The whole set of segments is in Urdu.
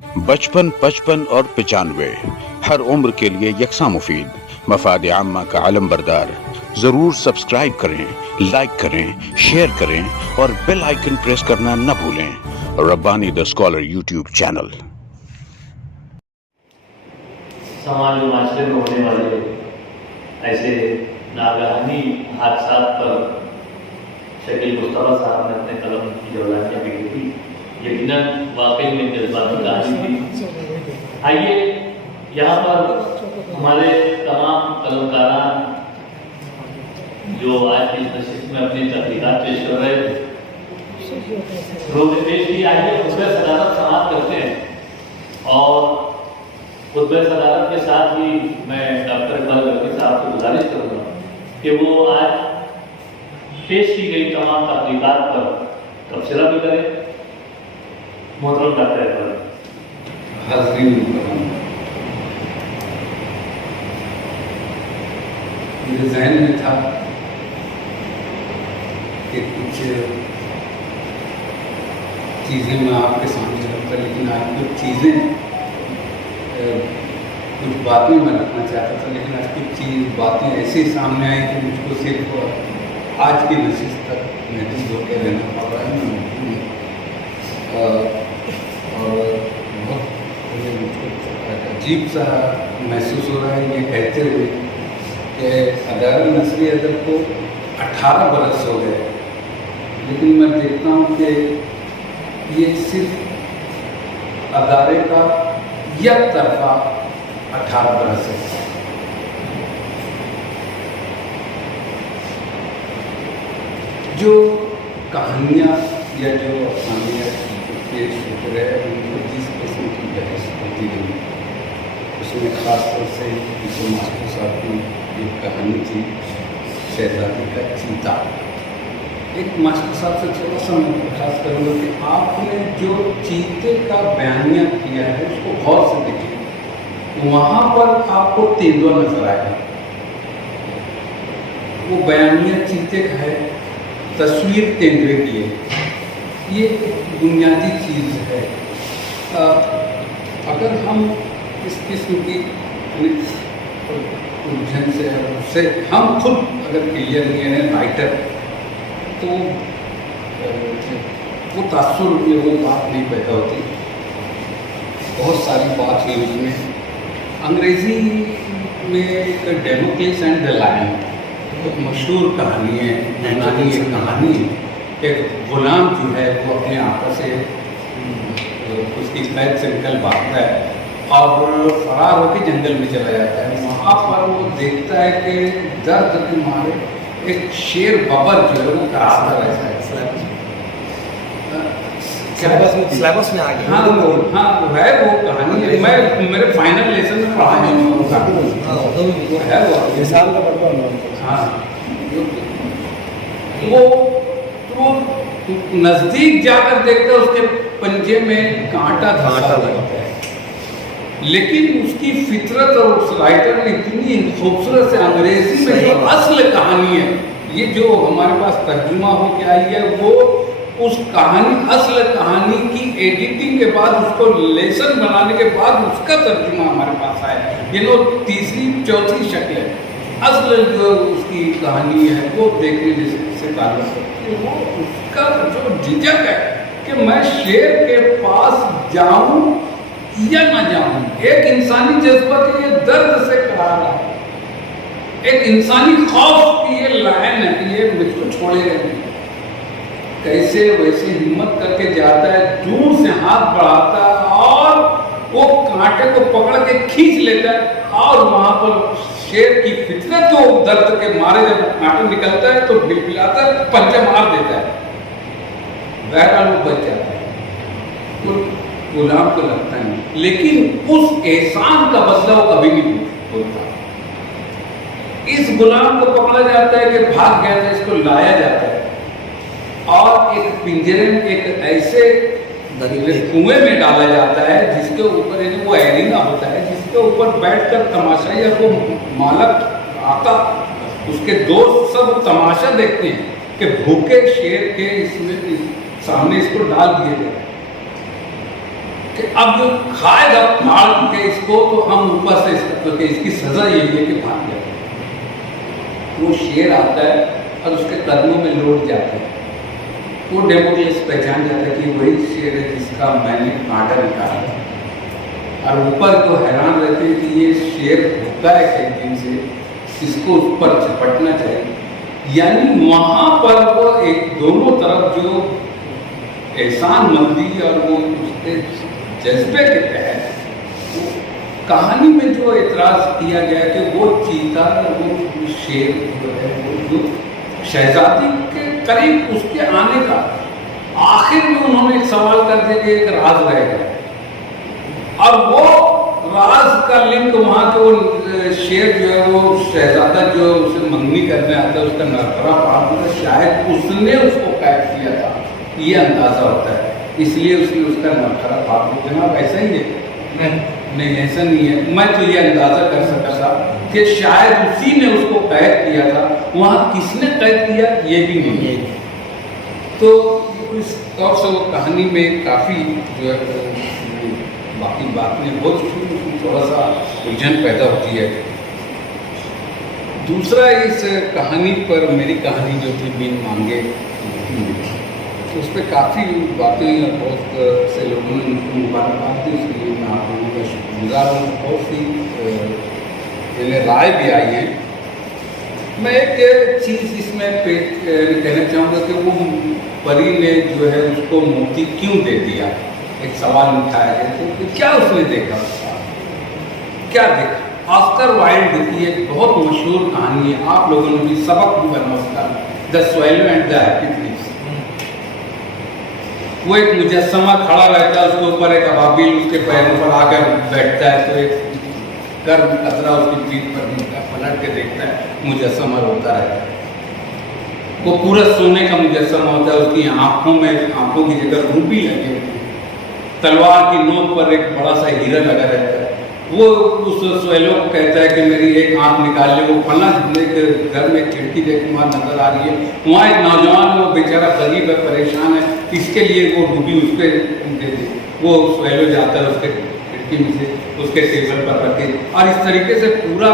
55 55 اور 95 ہر عمر کے لیے یکساں مفید مفاد عامہ کا علم بردار. ضرور سبسکرائب کریں، لائک کریں، شیئر کریں اور بیل آئیکن پریس کرنا نہ بھولیں. ربانی دا اسکالر یوٹیوب چینل. سماج و معاشرے میں ہونے والے ایسے ناگہانی حادثات پر شکیل مصطفیٰ صاحب نے اپنے قلم کی جولانیاں بھی تھی. یقیناً واقعی میں جذباتی کہانی تھی. آئیے یہاں پر ہمارے تمام قلمکاران جو آج کی نشست میں اپنی تحقیقات پیش کر رہے تھے روز پیش کی. آئیے خطبہ صدارت سماعت کرتے ہیں اور خطبہ صدارت کے ساتھ ہی میں ڈاکٹر اقبال گرگی صاحب سے گزارش کروں گا کہ وہ آج پیش کی گئی تمام تحقیقات پر تبصرہ بھی کریں. محترم ڈاکٹر اقبال. حاضرین میرے ذہن میں تھا کہ کچھ چیزیں میں آپ کے سامنے رکھتا، لیکن آج کچھ چیزیں کچھ باتیں میں رکھنا چاہتا تھا، لیکن آج کچھ باتیں ایسی سامنے آئیں کہ مجھ کو صرف آج کی نشست تک محدود ہو کے رہنا پڑ رہا ہے. اور بہت مجھ کو عجیب سا محسوس ہو رہا ہے یہ کہتے ہوئے کہ ادارہ نثری ادب کو 18 برس ہو گئے، لیکن میں دیکھتا ہوں کہ یہ صرف ادارے کا یک طرفہ 18 برس ہے. جو کہانیاں یا جو افسانیات پیش ہوتے رہے ان کو جس قسم کی بحث ہوتی رہی، اس میں خاص طور سے جسے ماسٹر صاحب کی ایک کہانی تھی شہزادی کا چیتا. ایک ماسٹر صاحب سے تھوڑا سا میں درخواست کروں گا کہ آپ نے جو چیتے کا بیانیہ کیا ہے اس کو غور سے دیکھیں. وہاں پر آپ کو تیندوا نظر آئے گا. وہ بیانیہ چیتے کا ہے، تصویر تیندوے کی ہے. یہ بنیادی چیز ہے. اگر ہم اس قسم کی الجھن سے ہم خود اگر کلیئر نہیں ہیں رائٹر تو وہ تاثر میں وہ بات نہیں پیدا ہوتی. بہت ساری بات ہوئی اس میں. انگریزی میں ایک ڈیموکریس اینڈ دا لائن بہت مشہور کہانی ہے. یونانی ایک کہانی ہے. ایک غلام جو ہے وہ اپنے آقا سے اس کی قید سے نکل بھاگتا ہے اور فرار ہو کے جنگل میں چلا جاتا ہے. وہاں پر وہ دیکھتا ہے کہ درد کے مارے ایک شیر ببر جو ہے وہ کراتا رہتا ہے. سلیبس میں آ گیا. ہاں وہ ہے وہ کہانی ہے. میں میرے فائنل لیسن میں پڑھا ہے وہ مثال کا پڑھتا ہوں. ہاں وہ نزدیک جا کر دیکھتا ہے اس کے پنجے میں کانٹا دھنسا لگتا ہے، لیکن اس کی فطرت اور اس رائٹر نے اتنی خوبصورت سے انگریزی میں جو اصل کہانی ہے، یہ جو ہمارے پاس ترجمہ ہو کے آئی ہے، وہ اس کہانی اصل کہانی کی ایڈیٹنگ کے بعد اس کو لیسن بنانے کے بعد اس کا ترجمہ ہمارے پاس آیا. یہ وہ تیسری چوتھی شکل ہے. اصل جو اس کی کہانی ہے وہ دیکھنے سے تعلق ہے کہ وہ اس کا جو جھجک ہے کہ میں شیر کے پاس جاؤں یا نہ جاؤں. ایک انسانی جذبہ کے یہ درد سے کرا رہا ہے، ایک انسانی خوف کی یہ لائن ہے کہ یہ مجھ کو چھوڑے گا نہیں. کیسے ویسے ہمت کر کے جاتا ہے، دور سے ہاتھ بڑھاتا ہے اور وہ کانٹے کو پکڑ کے کھینچ لیتا ہے اور وہاں پر شیر کی فطرت جو درد کے مارے جب کانٹا نکلتا ہے تو بلبلاتا ہے، پنجہ مار دیتا ہے. بہرحال وہ بچ جاتا ہے. غلام کو لگتا ہے لیکن اس احسان کا بدلہ وہ کبھی نہیں ہوتا. اس غلام کو پکڑا جاتا ہے کہ بھاگ گیا تھا، اس کو لایا جاتا ہے اور ایک پنجرے میں ایک ایسے کنویں میں ڈالا جاتا ہے جس کے اوپر وہ ایرینا ہوتا ہے جس کے اوپر بیٹھ کر تماشا یا وہ مالک آقا اس کے دوست سب تماشا دیکھتے ہیں کہ بھوکے شیر کے اس میں سامنے اس کو ڈال دیے گئے. کہ اب جو کھائے گا پھاڑ کے اس کو تو ہم اوپر سے اس کی سزا یہی ہے کہ بھاگ جائے. وہ شیر آتا ہے اور اس کے قدموں میں لوٹ جاتا ہے. وہ ڈیموکریس پہچان جاتا ہے کہ وہی شیر ہے جس کا میں نے کانٹا نکالا تھا. اور اوپر کو حیران رہتے ہیں کہ یہ شیر ہوتا ہے ایک دن سے اس کو اس پر چپٹنا چاہیے. یعنی وہاں پر وہ ایک دونوں طرف جو احسان مندی اور وہ اس کے جذبے کے تحت کہانی میں جو اعتراض کیا گیا کہ وہ چیتا وہ شیر جو ہے وہ جو شہزادی کے قریب اس کے آنے کا آخر میں انہوں نے ایک سوال کر دیا کہ ایک راز رہ گیا اور وہ راز کا لنک وہاں کے وہ شیر جو ہے وہ شہزادہ جو اسے منگنی کرنے آتا ہے اس کا نرخرا پاڑ شاید اس نے اس کو قید کیا تھا یہ اندازہ ہوتا ہے. اس لیے اس نے اس کا نرخرا پاڑ جناب ایسا ہی ہے نہیں ایسا نہیں ہے. میں تو یہ اندازہ کر سکتا تھا کہ شاید اسی نے اس کو قید کیا تھا. وہاں کس نے قید کیا یہ بھی نہیں ہے. تو اس طور سے وہ کہانی میں کافی جو ہے باقی بات میں بہت تھوڑا سا الجھن پیدا ہوتی ہے. دوسرا اس کہانی پر میری کہانی جو تھی بن مانگے اس پہ کافی باتیں اور بہت سے لوگوں نے مبارکباد دی. اس کے لیے میں آپ لوگوں کا شکر گزار ہوں. بہت سی رائے بھی آئی ہیں. میں ایک چیز اس میں کہنا چاہوں گا کہ وہ پری نے جو ہے اس کو موتی کیوں دے دیا. ایک سوال اٹھایا گیا تو کیا اس نے دیکھا کیا دیکھا. آسکر وائلڈ کی ایک بہت مشہور کہانی ہے آپ لوگوں نے بھی سبق بھی بنا اس کا دا سویلو اینڈ دا ہیپی تھیوس. وہ ایک مجسمہ کھڑا رہتا ہے اس کے اوپر ایک ابابیل اس کے پیروں پر آ کر بیٹھتا ہے تو ایک گرم قطرہ اس کی پیٹھ پر ملتا ہے پلٹ کے دیکھتا ہے مجسمہ روتا رہتا ہے. وہ پورا سونے کا مجسمہ ہوتا ہے. اس کی آنکھوں میں آنکھوں کی جگہ روپی لگی ہوتی ہے. تلوار کی نوک پر ایک بڑا سا ہیرا لگا رہتا ہے. وہ اس سویلو کو کہتا ہے کہ میری ایک آنکھ نکال لے. وہ فلاں گھر میں کھڑکی دیکھ وہاں نظر آ رہی ہے. وہاں ایک نوجوان وہ بیچارہ غریب ہے پریشان ہے اس کے لیے وہ ڈوبی اس پہ دے دے. وہ سویلو جاتا ہے اس کے کھڑکی میں سے اس کے ٹیبل پر رکھ کے اور اس طریقے سے پورا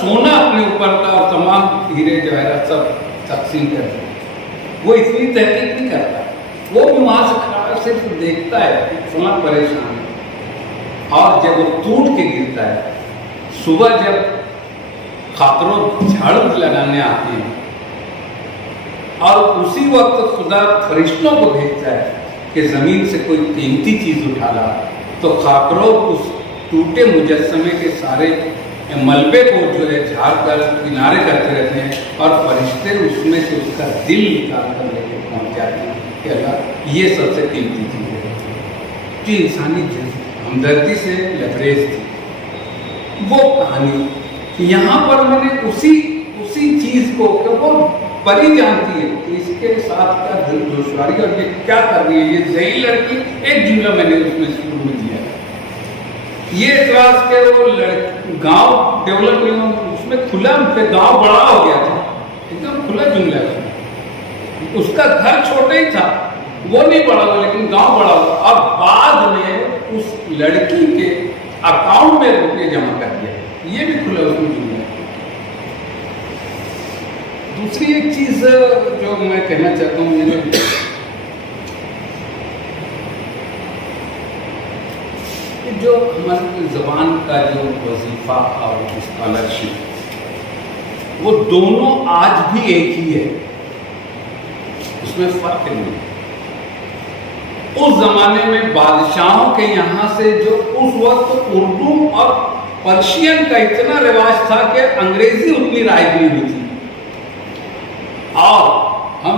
سونا اپنے اوپر کا اور تمام ہیرے جواہرات سب تقسیم کر دیں. وہ اتنی تحقیق نہیں کرتا. وہ بھی وہاں سے کھڑا صرف دیکھتا ہے فلاں پریشان ہے. اور جب وہ ٹوٹ کے گرتا ہے صبح جب خاطروں جھاڑو لگانے آتے ہیں اور اسی وقت خدا فرشتوں کو بھیجتا ہے کہ زمین سے کوئی قیمتی چیز اٹھا لا تو خاطروں اس ٹوٹے مجسمے کے سارے ملبے کو جو ہے جھاڑ کر کنارے کرتے رہتے ہیں اور فرشتے اس میں سے اس کا دل نکال کر لے کے پہنچ جاتے ہیں کہ اللہ یہ سب سے قیمتی چیز ہے. جو انسانی ہمدردی سے لبریز تھی وہ کہانی. یہاں پر میں نے اسی چیز کو کہ وہ پری جانتی ہے کہ اس کے ساتھ کا دل دشواری اور یہ کیا کر رہی ہے یہ ذہین لڑکی. ایک جملہ میں نے اس میں شروع میں دیا یہ اعتراض کہ وہ گاؤں ڈیولپ نہیں ہو اس میں کھلا گاؤں بڑا ہو گیا تھا. ایک دم کھلا جملہ ہے. اس کا گھر چھوٹا ہی تھا وہ نہیں بڑا ہوا لیکن گاؤں بڑا ہوا. اب بعد میں اس لڑکی کے اکاؤنٹ میں روپے جمع کر دیا. یہ بھی کھلا اس میں جملہ ہے. دوسری ایک چیز جو میں کہنا چاہتا ہوں یہ جو ہماری زبان کا جو وظیفہ اور اسکالرشپ وہ دونوں آج بھی ایک ہی ہے. اس میں فرق نہیں. اس زمانے میں بادشاہوں کے یہاں سے جو اس وقت اردو اور پرشین کا اتنا رواج تھا کہ انگریزی اتنی رائج نہیں ہوئی تھی. اور ہم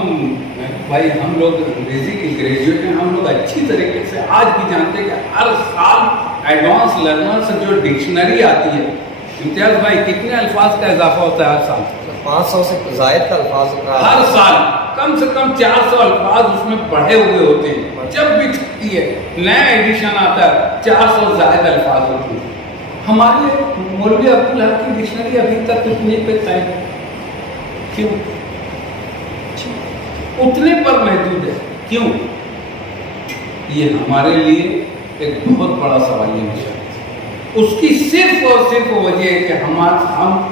لوگ انگریزی کے گریجویٹ ہیں. ہم لوگ اچھی طریقے سے آج بھی جانتے ہیں کہ ہر سال ایڈوانس لرنر سے جو ڈکشنری آتی ہے. امتیاز بھائی کتنے الفاظ کا اضافہ ہوتا ہے ہر سال؟ 500 سے زائد کا الفاظ کا ہر سال کم سے کم 400 الفاظ اس میں پڑھے ہوئے ہوتے ہیں. جب بھی چھپتی ہے نیا ایڈیشن آتا ہے 400 زائد الفاظ ہوتے ہیں. ہمارے مولوی عبدالحق کی ڈکشنری ابھی تک اتنے پہ طے کیوں؟ اتنے پر محدود ہے. کیوں؟ یہ ہمارے لیے ایک بہت بڑا سوالیہ نشان ہے۔ اس کی صرف اور صرف وجہ ہے کہ ہم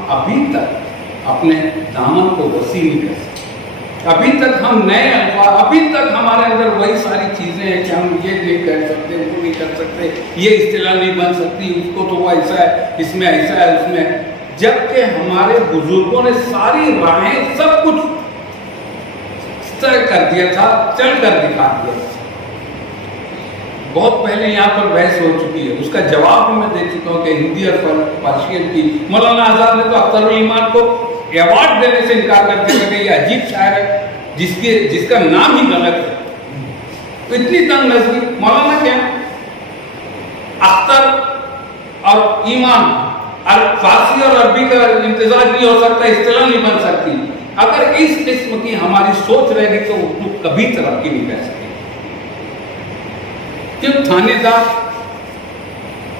ابھی تک اپنے دامن کو وسیع نہیں کر سکتے، ابھی تک ہم نئے الفاظ، ابھی تک ہمارے اندر وہی ساری چیزیں ہیں کہ ہم یہ نہیں کر سکتے، وہ نہیں کر سکتے، یہ اصطلاح نہیں بن سکتی، اس کو تو وہ ایسا ہے، اس میں ایسا ہے، اس میں، جبکہ ہمارے بزرگوں نے ساری راہیں سب کچھ طے کر دیا تھا، چل کر دکھا دیا تھا۔ بہت پہلے یہاں پر بحث ہو چکی ہے، اس کا جواب بھی میں دے چکا ہوں کہ ہندی اور پرشین کی مولانا آزاد نے تو اختر الایمان کو ایوارڈ دینے سے انکار کر دیا کہ یہ عجیب شاعر ہے جس کا نام ہی غلط ہے۔ تو اتنی تنگ نظری مولانا کیا اختر اور ایمان فارسی اور عربی کا امتزاج نہیں ہو سکتا، اصطلاح نہیں بن سکتی۔ اگر اس قسم کی ہماری سوچ رہے گی تو اردو کبھی ترقی نہیں کر سکے۔ کیوں تھانے دار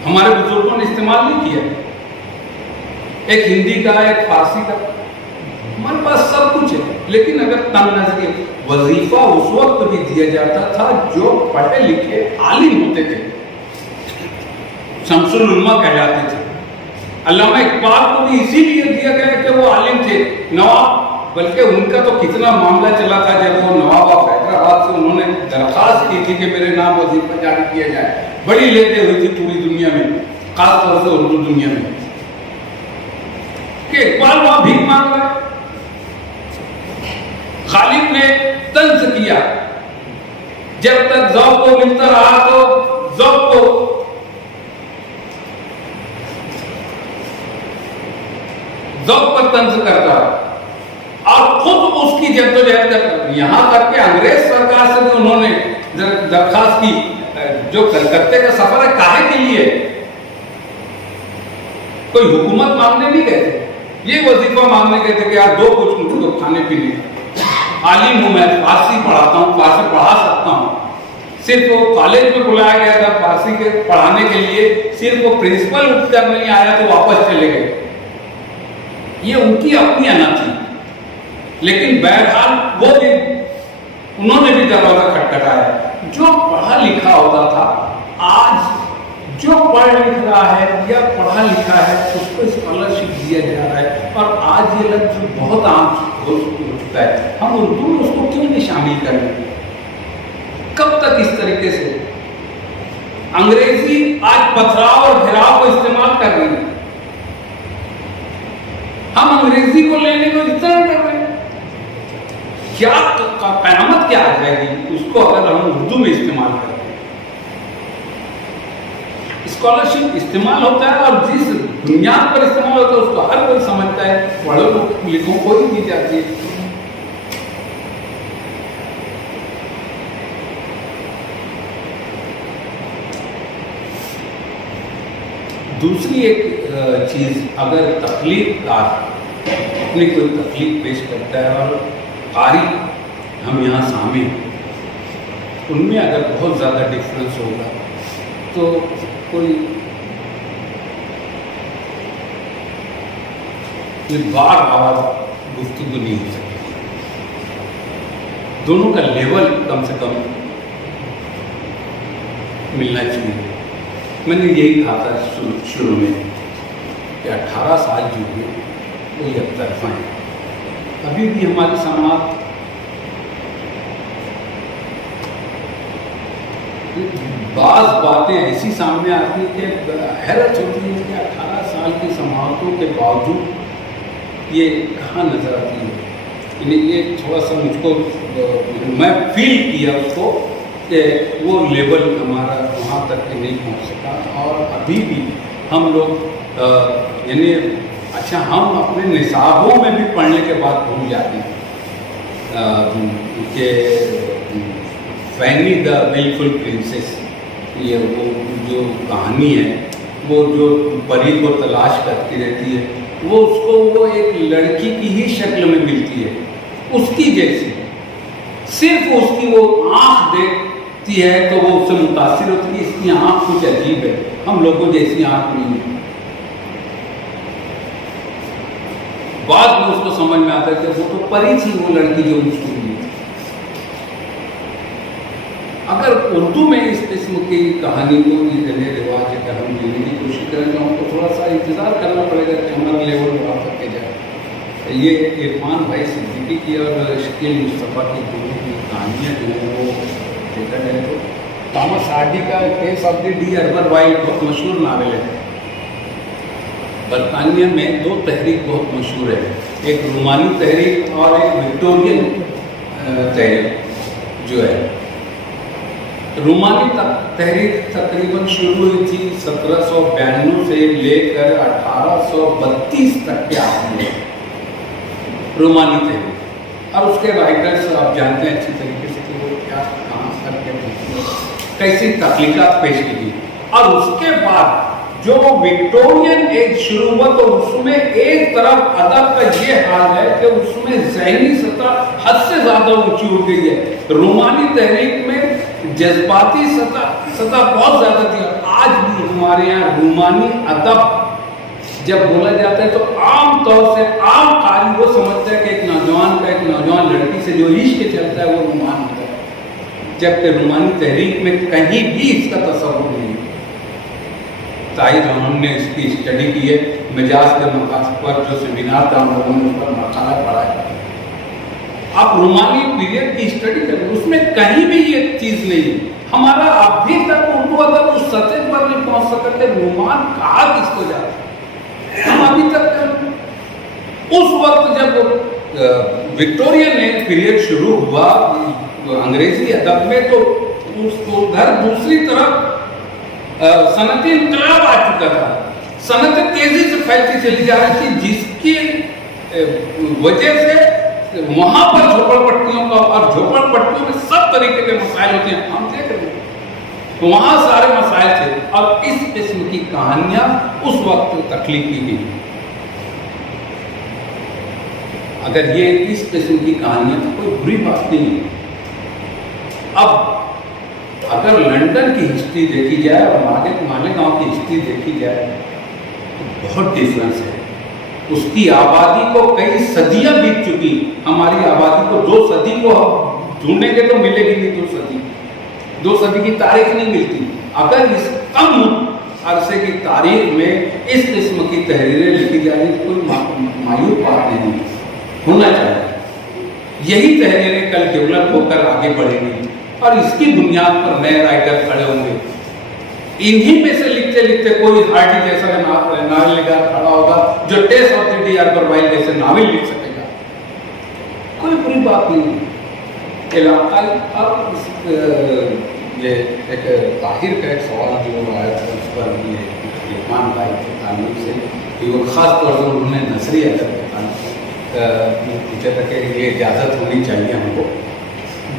ہمارے بزرگوں نے استعمال نہیں کیا، ایک ہندی کا، ایک فارسی کا، ہمارے پاس سب کچھ ہے، لیکن اگر تنگ نظری، وظیفہ اس وقت بھی دیا جاتا تھا جو پڑھے لکھے عالم ہوتے تھے، شمس العلماء کہلاتے تھے۔ علامہ اقبال کو بھی اسی لیے دیا گیا کہ وہ عالم تھے، نواب، بلکہ ان کا تو کتنا معاملہ چلا تھا جب وہ نواب آف حیدرآباد سے انہوں نے درخواست کی تھی کہ میرے نام وظیفہ جاری کیا جائے، بڑی لیتے ہوئی تھی پوری دنیا میں، خاص طور سے اردو دنیا میں، کہ اقبال وہاں بھیک مانگ رہا ہے۔ غالب نے طنز کیا، جب تک ذوق کو ملتا رہا تو ذوق کو پر طنز کرتا اور خود اس کی جدوجہد کرتا، یہاں تک کہ انگریز سرکار سے بھی انہوں نے درخواست کی، جو کلکتے کا سفر ہے کاہے کے لیے، کوئی حکومت مانگنے نہیں گئے تھے، یہ وظیفہ مانگنے گئے تھے کہ یار دو کچھ مجھ کو کھانے پینے، عالم ہوں میں، فارسی پڑھاتا ہوں، فارسی پڑھا سکتا ہوں۔ صرف وہ کالج میں بلایا گیا تھا فارسی کے پڑھانے کے لیے، صرف وہ پرنسپل اٹھ کر نہیں آیا تو واپس چلے گئے، یہ ان کی اپنی انا تھی۔ لیکن بہرحال وہ بھی، انہوں نے بھی دروازہ کھٹکھٹایا۔ جو پڑھا لکھا ہوتا تھا، آج جو پڑھ لکھ رہا ہے یا پڑھا لکھا ہے اس کو اسکالرشپ دیا جا رہا ہے، اور آج یہ لفظ بہت عام ہو چکا ہے، ہم اردو میں اس کو کیوں نہیں شامل کریں؟ کب تک اس طریقے سے؟ انگریزی آج پتھراؤ اور گھیراؤ کو استعمال کر رہی ہے، ہم انگریزی کو لینے کو اس طرح کر رہے ہیں، کیا قیامت کیا آ جائے گی اس کو اگر ہم اردو میں استعمال کریں؟ اسکالرشپ استعمال ہوتا ہے اور جس بنیاد پر استعمال ہوتا ہے اس کو ہر کوئی سمجھتا ہے، پڑھو لکھوں کو ہی دی جاتی ہے۔ دوسری ایک چیز، اگر تخلیق کار اپنی کوئی تخلیق پیش کرتا ہے اور قاری ہم یہاں سامنے، ان میں اگر بہت زیادہ ڈفرینس ہوگا تو کوئی بار بار گفتگو نہیں ہو سکتی، دونوں کا لیول کم سے کم ملنا چاہیے۔ میں نے یہی کہا تھا شروع میں کہ 18 سال جو ہوئے وہ یک طرفہ ہیں، ابھی بھی ہماری سماعت بعض باتیں ایسی سامنے آتی ہیں کہ حیرت ہوتی ہے کہ 18 سال کی سماعتوں کے باوجود یہ کہاں نظر آتی ہے۔ یعنی یہ تھوڑا سا مجھ کو، میں فیل کیا اس کو کہ وہ لیول ہمارا وہاں تک کہ نہیں پہنچ سکا، اور ابھی بھی ہم لوگ یعنی اچھا ہم اپنے نصابوں میں بھی پڑھنے کے بعد بھول جاتے ہیں کہ فینی دا ویلفل پرنسس، یہ وہ جو کہانی ہے، وہ جو پری کو تلاش کرتی رہتی ہے، وہ اس کو وہ ایک لڑکی کی ہی شکل میں ملتی ہے، اس کی جیسی، صرف اس کی وہ آنکھ دیکھتی ہے تو وہ اس سے متاثر ہوتی ہے، اس کی آنکھ کچھ عجیب ہے، ہم لوگوں جیسی آنکھ نہیں ہے۔ بعد میں اس کو سمجھ میں آتا ہے کہ وہ تو پری تھی وہ لڑکی جو مجھ کو ملی۔ اب اگر اردو میں اس قسم کی کہانی کو یہ رواج اگر ہم لینے کی کوشش کریں تو ہم کو تھوڑا سا انتظار کرنا پڑے گا کہ ہمارا لیول بڑھا سکے جائے. یہ عرفان بھائی صدیقی کی اور شکیل مصطفیٰ کی دونوں کی کہانیاں جو ہیں وہ دیکھا جائے تو تامس ہارڈی کا Tess of the d'Urbervilles بہت مشہور ناول ہے. برطانیہ میں دو تحریک بہت مشہور ہے, ایک رومانی تحریک اور ایک وکٹورین تحریک جو ہے. رومانی تحریک تقریباً شروع ہوئی تھی 1792 سے لے کر 1832 تک کے آخر میں رومانی تحریک, اور اس کے رائٹرز آپ جانتے ہیں اچھی طریقے سے کہ وہ کیا کہاں کر کے کیسی تخلیقات پیش کی گئی. اور اس کے بعد جو وکٹورین ایج شروع ہوا تو اس میں ایک طرف ادب کا یہ حال ہے کہ اس میں ذہنی سطح حد سے زیادہ اونچی ہو گئی ہے. رومانی تحریک میں جذباتی سطح بہت زیادہ تھی. آج بھی ہمارے یہاں رومانی ادب جب بولا جاتا ہے تو عام طور سے عام قاری وہ سمجھتا ہے کہ ایک نوجوان لڑکی سے جو عشق چلتا ہے وہ رومان ہوتا ہے, جبکہ رومانی تحریک میں کہیں بھی اس کا تصور نہیں. طاہر انہوں نے اس کی اسٹڈی کی ہے, مجاز کے مقاصد پر جو سیمینار تھا ہم لوگوں نے اس پر مقالہ پڑھا ہے. آپ رومانی پیریڈ کی اسٹڈی کریں, اس میں کہیں بھی یہ چیز نہیں. ہمارا ابھی تک اردو ادب اس سطح پر نہیں پہنچ سکا کہ رومان کہا کس کو جاتا ہے. ہم ابھی تک اس وقت جب وکٹورین پیریڈ شروع ہوا انگریزی ادب میں تو اس کو ادھر دوسری طرف صنعتی انقلاب آ چکا تھا. صنعتیں تیزی سے پھیلتی چلی جا رہی تھی جس کی وجہ سے وہاں پر جھوپڑ پٹیوں کا, اور جھوپڑ پٹیوں میں سب طریقے کے مسائل ہوتے ہیں, ہم دیکھ رہے ہیں وہاں سارے مسائل تھے. اور اس قسم کی کہانیاں اس وقت تخلیق کی گئی. اگر یہ اس قسم کی کہانیاں تو کوئی بری بات نہیں. اب اگر لندن کی ہسٹری دیکھی جائے اور مالیگاؤں کی ہسٹری دیکھی جائے تو بہت ڈیفرنس ہے. اس کی آبادی کو کئی صدیاں بیت چکی. ہماری آبادی کو 2 صدی کو ڈھونڈیں گے تو ملے گی نہیں. 2 صدی کی تاریخ نہیں ملتی. اگر اس کم عرصے کی تاریخ میں اس قسم کی تحریریں لکھی جائیں تو کوئی مایوس بات نہیں ہونا چاہیے. یہی تحریریں کل ڈیولپ ہو کر آگے بڑھیں گی اور اس کی بنیاد پر نئے رائٹر کھڑے ہوں گے. انہی میں سے لکھتے لکھتے کوئی ہارڈی جیسا ناول نگار کھڑا ہوگا جو ٹیس آف دی ڈی اربر وائٹ جیسے ناول لکھ سکے گا. کوئی بری بات نہیں. یہ ایک طاہر کا ایک سوال جو آیا تھا اس پر یہ عرفان بھائی کے تعلق سے کہ وہ خاص طور پر انہوں نے نثری ادب کے تعلق پوچھا تھا کہ یہ اجازت ہونی چاہیے ہم کو.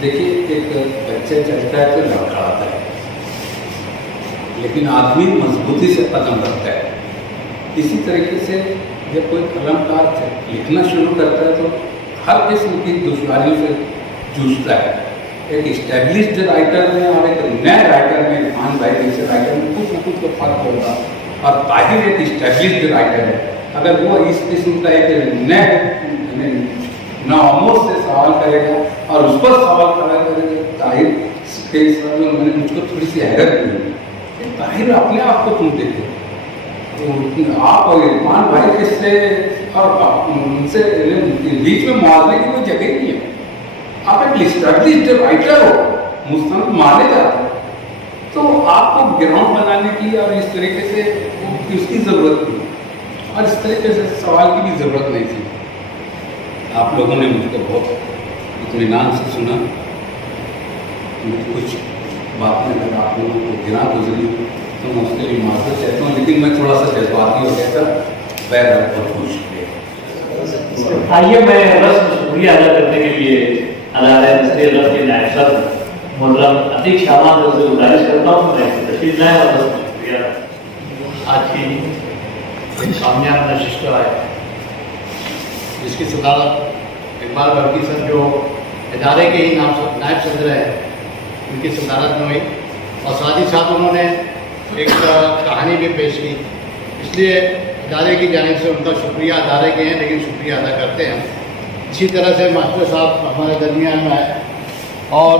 دیکھیے ایک بچہ چلتا ہے تو لڑکھڑاتا ہے, لیکن آدمی مضبوطی سے قدم رکھتا ہے. اسی طریقے سے جب کوئی قلم کار لکھنا شروع کرتا ہے تو ہر قسم کی دشواریوں سے جوجھتا ہے. ایک اسٹیبلشڈ رائٹر میں اور ایک نئے رائٹر میں, عرفان بھائی جیسے رائٹر میں کچھ نہ کچھ تو فرق ہوگا. اور طاہر ایک اسٹیبلشڈ رائٹر ہے. اگر وہ اس قسم کا ایک نئے نوآموز سے سوال کرے گا اور اس پر سوال کرے گا, طاہر کے اس وقت میں نے مجھ کو تھوڑی سی حیرت ہوئی کہ طاہر اپنے آپ کو تم دیکھتے آپ اور عرفان بھائی کس سے اور ان سے بیچ میں موازنے کی کوئی جگہ نہیں ہے. آپ ایک اسٹیبلشڈ رائٹر ہو, مستند مانے جاتے ہیں, تو آپ کو گراؤنڈ بنانے کی اور اس طریقے سے اس کی ضرورت تھی اور اس طریقے سے سوال کی بھی ضرورت نہیں تھی. آپ لوگوں نے مجھ کو بہت اطمینان سے سنا. کچھ باتیں اگر آپ لوگوں کو گرا گزری تو میں اس کے لیے معذرت چاہتا ہوں, لیکن میں تھوڑا سا جذباتی ہو گیا تھا. بہرحال بہت خوش شکریہ. آئیے میں رسم شکریہ ادا کرنے کے لیے ادارہ نثری ادب کے نائب صدر محترم عتیق شاہان سے گزارش کرتا ہوں میں تشریف لائیں اور رسم شکریہ. آج کی کامیاب نشست ہے جس کی صدارت اقبال برقی صاحب جو ادارے کے ہی نائب صدر ہیں ان کی صدارت میں ہوئی, اور ساتھ ہی ساتھ انہوں نے ایک کہانی بھی پیش کی. اس لیے ادارے کی جانب سے ان کا شکریہ ادارے کے ہیں لیکن شکریہ ادا کرتے ہیں. اسی طرح سے ماسٹر صاحب ہمارے درمیان میں آئے اور